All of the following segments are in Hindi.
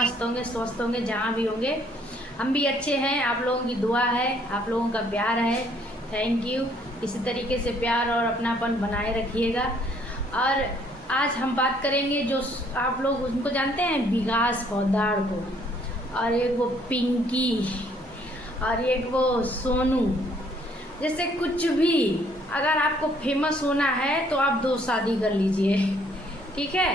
मस्त होंगे, स्वस्थ होंगे, जहाँ भी होंगे। हम भी अच्छे हैं, आप लोगों की दुआ है, आप लोगों का प्यार है। Thank you. इसी तरीके से प्यार और अपनापन बनाए रखिएगा। और आज हम बात करेंगे, जो आप लोग उनको जानते हैं, विकास पोद्दार को, और एक वो पिंकी, और एक वो सोनू। जैसे कुछ भी, अगर आपको फेमस होना है तो आप 2 शादी कर लीजिए, ठीक है।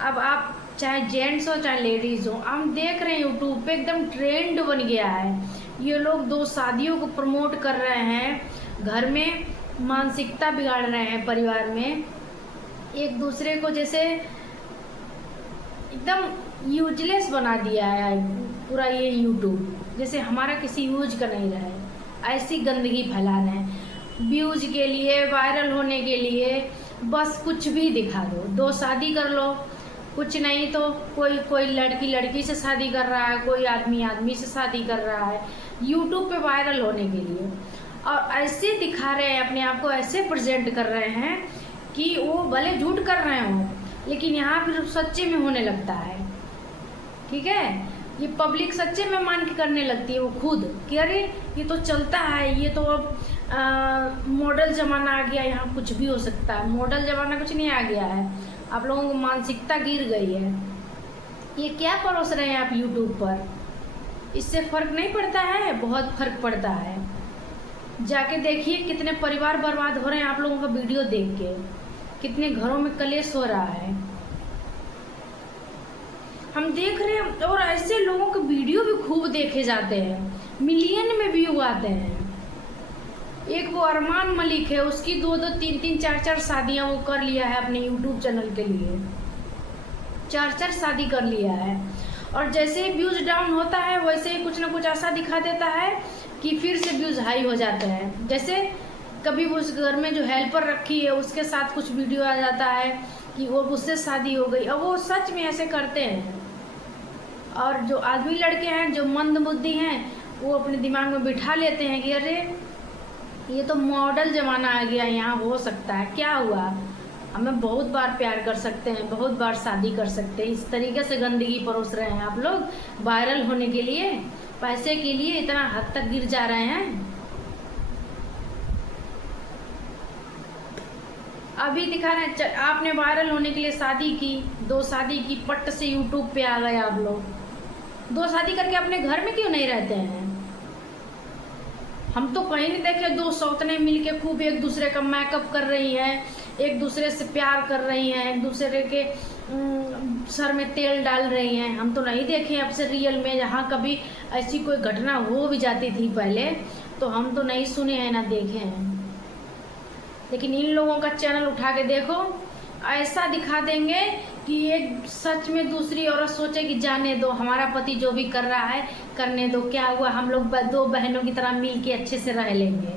अब आप चाहे जेंट्स हो चाहे लेडीज़ हो, हम देख रहे हैं यूट्यूब पे एकदम ट्रेंड बन गया है। ये लोग 2 शादियों को प्रमोट कर रहे हैं, घर में मानसिकता बिगाड़ रहे हैं, परिवार में एक दूसरे को जैसे एकदम यूजलेस बना दिया है पूरा ये यूट्यूब, जैसे हमारा किसी यूज का नहीं रहा है। ऐसी गंदगी फैला रहे हैं व्यूज के लिए, वायरल होने के लिए, बस कुछ भी दिखा दो। 2 शादी कर लो, कुछ नहीं तो कोई लड़की लड़की से शादी कर रहा है, कोई आदमी आदमी से शादी कर रहा है, यूट्यूब पे वायरल होने के लिए। और ऐसे दिखा रहे हैं, अपने आप को ऐसे प्रेजेंट कर रहे हैं कि वो भले झूठ कर रहे हो, लेकिन यहाँ फिर सच्चे में होने लगता है, ठीक है। ये पब्लिक सच्चे में मान के करने लगती है वो खुद, कि अरे ये तो चलता है, ये तो अब मॉडल ज़माना आ गया, यहाँ कुछ भी हो सकता है। मॉडल ज़माना कुछ नहीं आ गया है, आप लोगों को मानसिकता गिर गई है। ये क्या परोस रहे हैं आप यूट्यूब पर, इससे फ़र्क नहीं पड़ता है? बहुत फ़र्क पड़ता है। जाके देखिए कितने परिवार बर्बाद हो रहे हैं आप लोगों का वीडियो देख के, कितने घरों में कलेश हो रहा है, हम देख रहे हैं। और ऐसे लोगों के वीडियो भी खूब देखे जाते हैं, मिलियन में व्यू आते हैं। एक वो अरमान मलिक है, उसकी 2-2, 3-3, 4-4 शादियां वो कर लिया है अपने यूट्यूब चैनल के लिए, 4-4 शादी कर लिया है। और जैसे ही व्यूज डाउन होता है, वैसे ही कुछ ना कुछ ऐसा दिखा देता है कि फिर से व्यूज हाई हो जाते हैं। जैसे कभी उस घर में जो हेल्पर रखी है उसके साथ कुछ वीडियो आ जाता है कि वो उससे शादी हो गई, और वो सच में ऐसे करते हैं। और जो आदमी लड़के हैं जो मंद बुद्धि हैं, वो अपने दिमाग में बिठा लेते हैं कि अरे ये तो मॉडल ज़माना आ गया, यहाँ हो सकता है, क्या हुआ, हमें बहुत बार प्यार कर सकते हैं, बहुत बार शादी कर सकते हैं। इस तरीके से गंदगी परोस रहे हैं आप लोग, वायरल होने के लिए, पैसे के लिए इतना हद तक गिर जा रहे हैं। अभी दिखा रहे हैं, आपने वायरल होने के लिए शादी की, 2 शादी की, पट से यूट्यूब पे आ गए आप लोग। 2 शादी करके अपने घर में क्यों नहीं रहते हैं? हम तो कहीं नहीं देखे 2 सौतने मिलके खूब एक दूसरे का मेकअप कर रही हैं, एक दूसरे से प्यार कर रही हैं, एक दूसरे के सर में तेल डाल रही हैं। हम तो नहीं देखे अब से रियल में, जहाँ कभी ऐसी कोई घटना हो भी जाती थी पहले, तो हम तो नहीं सुने हैं ना देखे हैं। लेकिन इन लोगों का चैनल उठा के देखो, ऐसा दिखा देंगे कि एक सच में दूसरी औरत सोचे कि जाने दो, हमारा पति जो भी कर रहा है करने दो, क्या हुआ, हम लोग 2 बहनों की तरह मिल के अच्छे से रह लेंगे।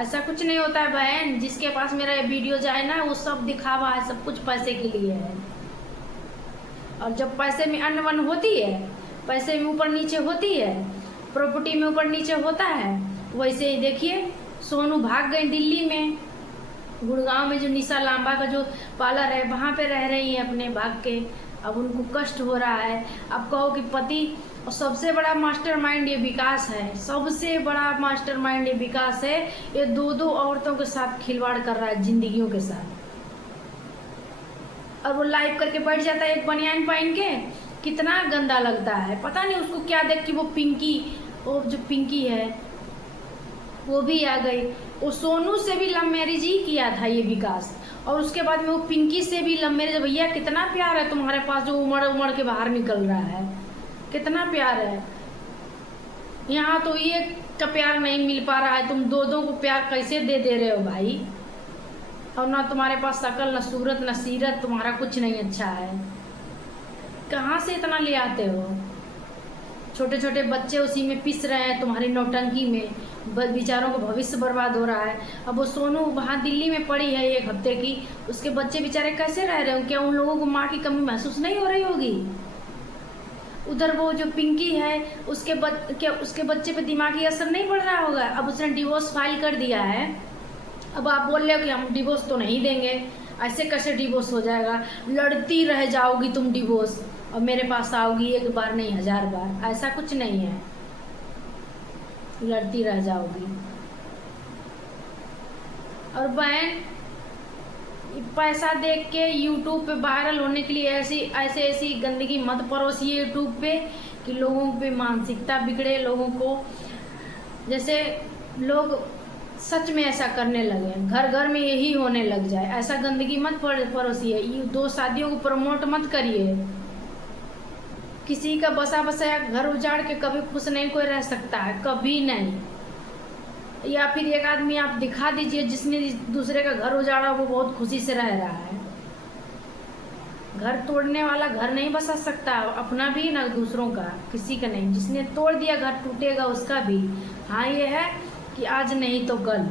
ऐसा कुछ नहीं होता है बहन, जिसके पास मेरा ये वीडियो जाए ना, वो सब दिखावा है, सब कुछ पैसे के लिए है। और जब पैसे में अनबन होती है, पैसे में ऊपर नीचे होती है, प्रॉपर्टी में ऊपर नीचे होता है, वैसे ही देखिए सोनू भाग गई दिल्ली में, गुड़गांव में जो निशा लांबा का जो पार्लर है वहाँ पे रह रही है अपने भाग के। अब उनको कष्ट हो रहा है। अब कहो कि पति, और सबसे बड़ा मास्टरमाइंड ये विकास है, सबसे बड़ा मास्टरमाइंड ये विकास है। ये 2-2 औरतों के साथ खिलवाड़ कर रहा है, जिंदगियों के साथ। और वो लाइव करके बैठ जाता है एक बनियान पहन के, कितना गंदा लगता है। पता नहीं उसको क्या देख के वो पिंकी, वो जो पिंकी है वो भी आ गई। वो सोनू से भी लव मैरिज ही किया था ये विकास, और उसके बाद में वो पिंकी से भी लव मैरिज। भैया कितना प्यार है तुम्हारे पास, जो उमड़ उमड़ के बाहर निकल रहा है, कितना प्यार है। यहाँ तो ये का प्यार नहीं मिल पा रहा है, तुम 2-2 को प्यार कैसे दे रहे हो भाई। और ना तुम्हारे पास शकल, न सूरत, न सीरत, तुम्हारा कुछ नहीं अच्छा है। कहाँ से इतना ले आते हो? छोटे छोटे बच्चे उसी में पिस रहे हैं तुम्हारी नौटंकी में, बेचारों को भविष्य बर्बाद हो रहा है। अब वो सोनू वहाँ दिल्ली में पड़ी है 1 हफ्ते की, उसके बच्चे बेचारे कैसे रह रहे हो? क्या उन लोगों को माँ की कमी महसूस नहीं हो रही होगी? उधर वो जो पिंकी है क्या उसके बच्चे पे दिमागी असर नहीं पड़ रहा होगा? अब उसने डिवोर्स फाइल कर दिया है, अब आप बोल रहे हो कि हम डिवोर्स तो नहीं देंगे। ऐसे कैसे डिवोर्स हो जाएगा? लड़ती रह जाओगी तुम डिवोर्स, और मेरे पास आओगी एक बार नहीं 1000 बार, ऐसा कुछ नहीं है, लड़ती रह जाओगी। और बहन, पैसा देख के यूट्यूब पे वायरल होने के लिए ऐसी गंदगी मत परोसिए यूट्यूब पे कि लोगों पे मानसिकता बिगड़े, लोगों को जैसे लोग सच में ऐसा करने लगे, घर घर में यही होने लग जाए। ऐसा गंदगी मत परोसिए, दो शादियों को प्रमोट मत करिए। किसी का बसा बसाया घर उजाड़ के कभी खुश नहीं कोई रह सकता है, कभी नहीं। या फिर एक आदमी आप दिखा दीजिए जिसने दूसरे का घर उजाड़ा वो बहुत खुशी से रह रहा है। घर तोड़ने वाला घर नहीं बसा सकता, अपना भी ना दूसरों का, किसी का नहीं। जिसने तोड़ दिया घर टूटेगा उसका भी। हाँ, ये है कि आज नहीं तो कल।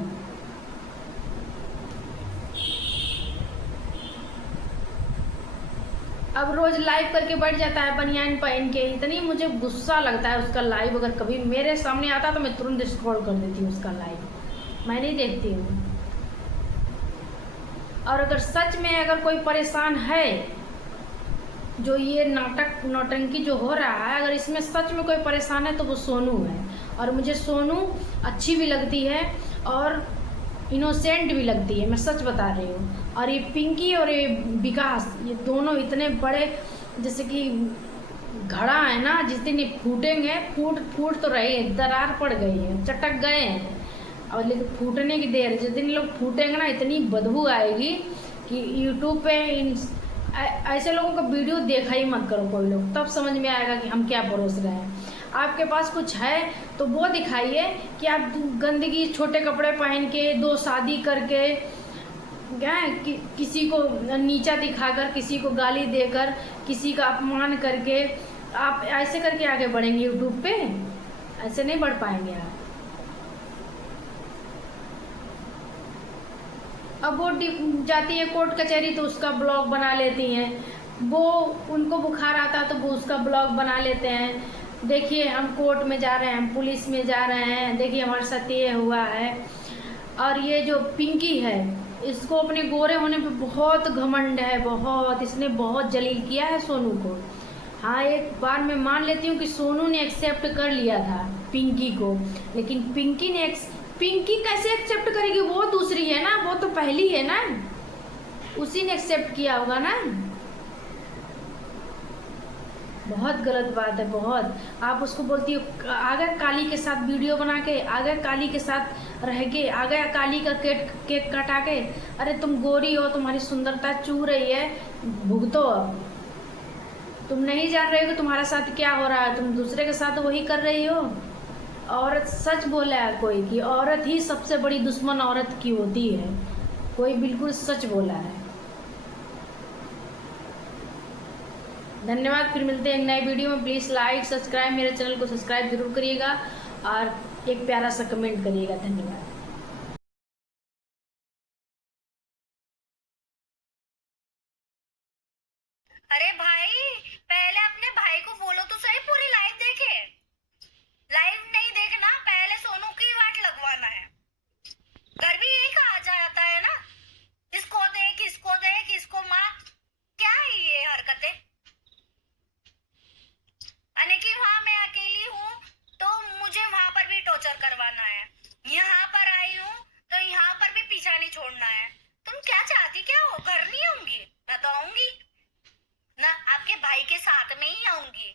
अब रोज लाइव करके बैठ जाता है बनियान पहन के, इतनी मुझे गुस्सा लगता है उसका लाइव। अगर कभी मेरे सामने आता तो मैं तुरंत स्क्रॉल कर देती हूँ उसका लाइव, मैं नहीं देखती हूँ। और अगर सच में अगर कोई परेशान है, जो ये नाटक नौटंकी जो हो रहा है, अगर इसमें सच में कोई परेशान है तो वो सोनू है। और मुझे सोनू अच्छी भी लगती है और इनोसेंट भी लगती है, मैं सच बता रही हूँ। और ये पिंकी और ये विकास, ये दोनों इतने बड़े जैसे कि घड़ा है ना, जिस दिन ये फूटेंगे, फूट तो रही है, दरार पड़ गई है, चटक गए हैं। और लेकिन फूटने की देर, जिस दिन लोग फूटेंगे ना, इतनी बदबू आएगी कि यूट्यूब पे ऐसे लोगों का वीडियो देखा ही मत करो कोई लोग, तब समझ में आएगा कि हम क्या परोस रहे हैं। आपके पास कुछ है तो वो दिखाइए कि आप गंदगी छोटे कपड़े पहन के, दो शादी करके, क्या है किसी को नीचा दिखाकर, किसी को गाली देकर, किसी का अपमान करके, आप ऐसे करके आगे बढ़ेंगे यूट्यूब पे? ऐसे नहीं बढ़ पाएंगे आप। अब वो जाती है कोर्ट कचहरी तो उसका ब्लॉग बना लेती हैं। वो उनको बुखार आता है तो वो उसका ब्लॉग बना लेते हैं, देखिए हम कोर्ट में जा रहे हैं, हम पुलिस में जा रहे हैं, देखिए हमारे साथ ये हुआ है। और ये जो पिंकी है, इसको अपने गोरे होने पे बहुत घमंड है, बहुत, इसने बहुत जलील किया है सोनू को। हाँ, एक बार मैं मान लेती हूँ कि सोनू ने एक्सेप्ट कर लिया था पिंकी को, लेकिन पिंकी कैसे एक्सेप्ट करेगी? वो दूसरी है ना, वो तो पहली है ना, उसी ने एक्सेप्ट किया होगा ना। बहुत गलत बात है, बहुत। आप उसको बोलती हो आगे काली के साथ वीडियो बना के, आगे काली के साथ रह के, आगे काली का केक कटा के, अरे तुम गोरी हो, तुम्हारी सुंदरता चू रही है, भुगतो अब। तुम नहीं जान रहे हो कि तुम्हारे साथ क्या हो रहा है, तुम दूसरे के साथ वही कर रही हो। औरत, सच बोला है कोई कि औरत ही सबसे बड़ी दुश्मन औरत की होती है, कोई बिल्कुल सच बोला है। धन्यवाद, फिर मिलते हैं एक नए वीडियो में। प्लीज़ लाइक सब्सक्राइब, मेरे चैनल को सब्सक्राइब जरूर करिएगा और एक प्यारा सा कमेंट करिएगा। धन्यवाद। अरे भाई, पहले अपने भाई को बोलो तो सही, पूरी लाइव देखे। लाइव नहीं देखना, पहले सोनू की वाट लगवाना है। घर भी यही कहा जाता है ना, इसको देख, इसको देख, इसको मार। क्या है ये हरकतें? यानी कि वहां मैं अकेली हूँ तो मुझे वहां पर भी टॉर्चर करवाना है, यहाँ पर आई हूँ तो यहाँ पर भी पीछा नहीं छोड़ना है। तुम क्या चाहती क्या हो? घर नहीं आऊंगी, मैं तो आऊंगी ना, आपके भाई के साथ में ही आऊंगी।